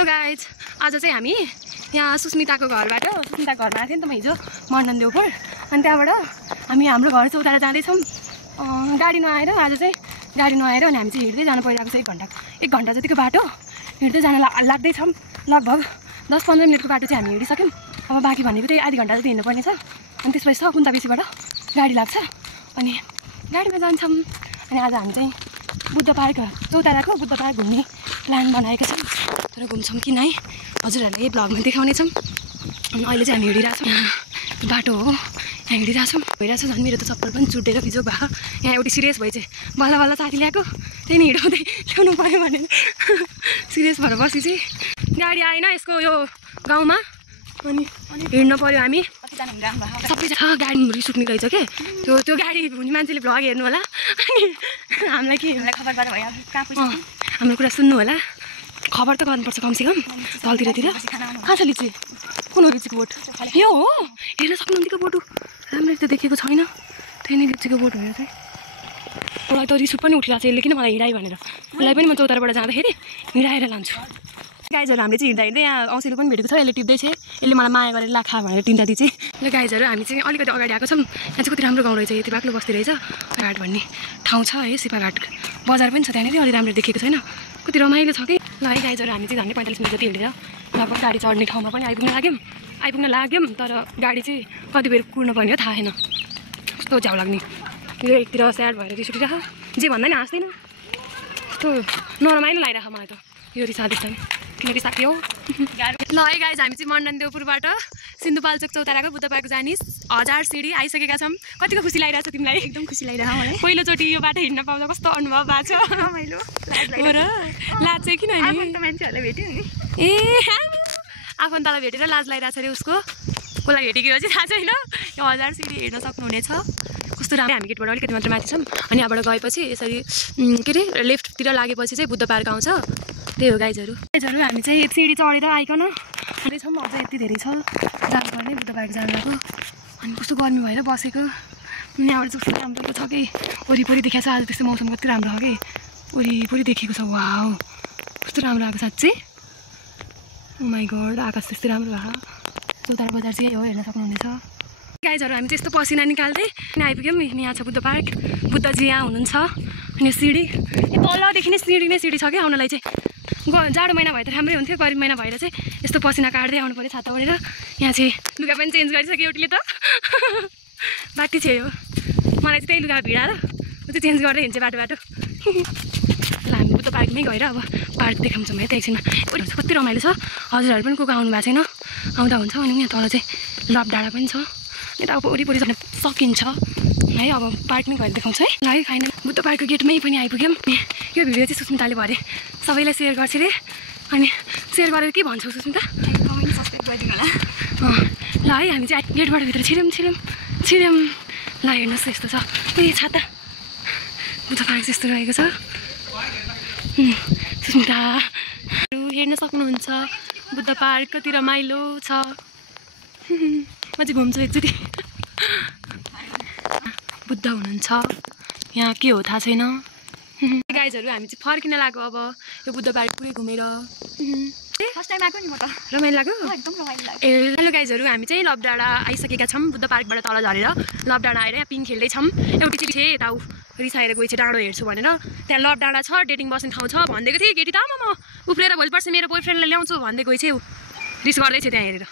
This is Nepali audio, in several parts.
हेलो गाइज, आज चाहिँ हामी यहाँ सुस्मिताको घरबाट सुस्मिताको घरमा आएको थियो नि त म हिजो मण्डन देउपुर। अनि त्यहाँबाट हामी हाम्रो घर चौतारा जाँदैछौँ। गाडी नआएर आज चाहिँ गाडी नआएर अनि हामी चाहिँ हिँड्दै जानु परिरहेको छ। 1 घन्टा जतिको बाटो हिँड्दै जान लाग्दैछौँ। लगभग 10-15 मिनटको बाटो चाहिँ हामी हिँडिसक्यौँ। अब बाँकी भनेको त्यही आधी घन्टा जति हिँड्नुपर्ने छ। अनि त्यसपछि कुन्ता बेसीबाट गाडी लाग्छ अनि गाडीमा जान्छौँ। अनि आज हामी चाहिँ बुद्ध पार्क चौताराको बुद्ध पार्क घुम्ने प्लान बनाएका छौँ। तर घुम्छौँ कि नै हजुरहरूलाई यही ब्लगमा देखाउनेछौँ। अनि अहिले चाहिँ हामी हिँडिरहेछौँ। यहाँ बाटो हो, यहाँ हिँडिरहेछौँ। भइरहेछ झन् मेरो त चप्पल पनि चुटेर बिजोग भयो। यहाँ एउटी सिरियस भइ चाहिँ बल्ल बल्ल साथी ल्याएको, त्यही नि हिँडाउँदै ल्याउनु पऱ्यो भने सिरियस भएर बसी चाहिँ गाडी आएन यसको यो गाउँमा। अनि हिँड्नु पऱ्यो हामी सबै छ। गाडी रिस उठ्ने रहेछ के त्यो गाडी हुने मान्छेले भ्लग हेर्नु होला। अनि हामीलाई के हाम्रो कुरा सुन्नु होला। खबर त गर्नुपर्छ कमसेकम तलतिरतिर। कहाँ छ लिची? कुन हो लिचीको बोट? यो हो, हेर्न सक्नुहुन्थ्यो बोटु राम्ररी त देखेको छैन। त्यही नै लिचीको बोट हो यो चाहिँ। मलाई त रिस पनि उठिरहेको छ यसले किन मलाई हिँडाइ भनेर। उसलाई पनि म चौताराबाट जाँदाखेरि हिँडाएर लान्छु। गाइजहरू हामीले चाहिँ हिँड्दा यहाँ औँसीले पनि भेटेको छ। यसले टिप्दै छ, यसले मलाई माया गरेर लाखा भनेर टिन्दादी चाहिँ। ल गाइजहरू हामी चाहिँ अलिकति अगाडि आएको छौँ। यहाँ चाहिँ कति राम्रो गाउँ रहेछ। यति बाक्लो बस्ती रहेछ। घाट भन्ने ठाउँ छ है, सिपाघाट बजार पनि छ त्यहाँनिर। अलि राम्रो देखेको छैन, कति रमाइलो छ कि। ल है गाइजहरू हामी चाहिँ झन्डै 45 मिनट जति हिँडेर लगभग गाडी चढ्ने ठाउँमा पनि आइपुग्न लाग्यौँ। तर गाडी चाहिँ कति बेर कुर्नु पर्ने हो थाहा छैन। कस्तो झ्याउ लाग्ने यो एकतिर स्याड भएर रिस उठिरह। जे भन्दा नि हाँस्दैन, कस्तो नरमाइलो लागिरह मलाई त यो रिस आँदैछ नि। किन रिस आएको हो। ल है गाइज हामी चाहिँ मण्डन देउपुरबाट सिन्धुपाल्चोक चौताराको बुद्ध पार्क जाने 1000 सिडी आइसकेका छौँ। कतिको खुसी लागिरहेको छ तिमीलाई? एकदम खुसी लागिरहेको मलाई। पहिलोचोटि यो बाटो हिँड्न पाउँदा कस्तो अनुभव भएको छ? रमाइलो लाज चाहिँ किन मान्छेहरूलाई भेट्यो नि। ए आफन्तलाई भेटेर लाज लागिरहेको छ अरे उसको। कसलाई भेटेको चाहिँ थाहा छैन। यो 1000 सिडी हिँड्न सक्नुहुनेछ। कस्तो राम्रो। हामी गेटबाट अलिकति मात्र माथि छौँ। अनि यहाँबाट गएपछि यसरी के अरे लेफ्टतिर लागेपछि चाहिँ बुद्ध पार्क आउँछ। त्यही हो गाइजहरू। हामी चाहिँ सिडी चढेर आइकन छौँ। अझ यति धेरै छ जानुपर्ने बुद्ध पार्क जानु लाग्यो। अनि कस्तो गर्मी भएर बसेको। यहाँबाट कस्तो राम्रो छ कि वरिपरि देखाएको छ। आज त्यस्तो मौसम कति राम्रो हो कि वरिपरि देखेको छ। वाउ कस्तो राम्रो आएको साँच्चै। ओ माई गड आकाश त्यस्तै राम्रो भएको। चौतारा बजार चाहिँ यही हो, हेर्न सक्नुहुनेछ। गाइजहरू हामी चाहिँ यस्तो पसिना निकाल्दै आइपुग्यौँ। यहाँ छ बुद्ध पार्क। बुद्धजी यहाँ हुनुहुन्छ। अनि यो सिडी तलदेखि नै सिडी छ क्या आउनलाई चाहिँ। जाडो महिना भए त राम्रै हुन्थ्यो। गरिब महिना भएर चाहिँ यस्तो पसिना काट्दै आउनु पऱ्यो छाता ओढेर। यहाँ चाहिँ लुगा पनि चेन्ज गरिसक्यो एउटीले त बाटी छेयो। मलाई चाहिँ त्यही लुगा भिडाएर ऊ चाहिँ चेन्ज गर्दै हिँड्छ बाटो। ल हामी बुद्ध पार्कमै गएर अब पार्क देखाउँछौँ है त एकछिनमा। कति रमाइलो छ। हजुरहरू पनि को आउनु भएको छैन, आउँदा हुन्छ। अनि यहाँ तल चाहिँ लभ डाँडा पनि छ। यता अब वरिपरि जान सकिन्छ है। अब पार्कमै गएर देखाउँछ है। ल है फाइनल बुद्ध पार्कको गेटमै पनि आइपुग्यौँ। यो भिडियो चाहिँ सुस्मिताले भरे सबैलाई सेयर गर्छ अरे। अनि सेयर गरेर के भन्छौ सुस्मिता? सब्सक्राइब गरिदिनु होला। ल है हामी चाहिँ गेटबाट भित्र छिर्यौँ। ल हेर्नुहोस् यस्तो छ। ए छाता बुद्ध पार्क यस्तो रहेको छ। सुस्मिता हेर्न सक्नुहुन्छ बुद्ध पार्क कति रमाइलो छ। म चाहिँ घुम्छु एकचोटि। बुद्ध हुनुहुन्छ यहाँ, के हो थाहा छैन। गाइजहरू हामी चाहिँ फर्किन लाग्यो अब यो बुद्ध पार्क पुरै घुमेर। फर्स्ट टाइम आएको नि म त। रमाइलो लाग्यो एकदम रमाइलो लाग्यो। ए हेलो गाइजहरू हामी चाहिँ लभ डाँडा आइसकेका छौँ। बुद्ध पार्कबाट तल झरेर लभ डाँडा आएर यहाँ पिङ खेल्दैछौँ। एउटी चिठी थिएँ यता रिसाएर गएपछि डाँडो हेर्छु भनेर। त्यहाँ लभ डाँडा छ, डेटिङ बस्ने ठाउँ छ भनिदिएको थिएँ। केटी त म उफ्रेर भोलिपर्सि मेरो बोयफ्रेन्डलाई ल्याउँछु भन्दै गएछ। रिस गर्दैछ त्यहाँ हेरेर।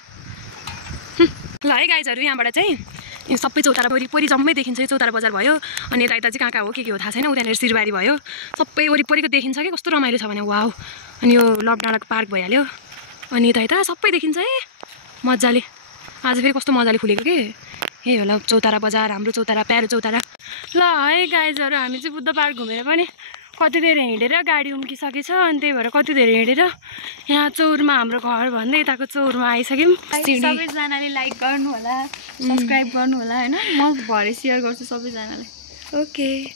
ल है गाइजहरू यहाँबाट चाहिँ यो सबै चौतारा वरिपरि जम्मै देखिन्छ। यो चौतारा बजार भयो। अनि यता चाहिँ कहाँ हो के हो थाहा छैन। उनीहरू सिरबारी भयो। सबै वरिपरिको देखिन्छ कि कस्तो रमाइलो छ भने। वाउ अनि यो लभ डाँडाको पार्क भइहाल्यो। अनि यता सबै देखिन्छ है मजाले। आज फेरि कस्तो मजाले खुलेको के। यही होला चौतारा बजार, हाम्रो चौतारा प्यारो चौतारा। ल है गाइजहरू हामी चाहिँ बुद्ध पार्क घुमेर पनि कति धेरै हिँडेर गाडी उम्किसकेछ। अनि त्यही भएर कति धेरै हिँडेर यहाँ चौरमा हाम्रो घर भन्दै यताको चौरमा आइसक्यौँ। सबैजनाले लाइक गर्नु होला, सब्सक्राइब गर्नु होला होइन। म भरे सेयर गर्छु सबैजनालाई। ओके।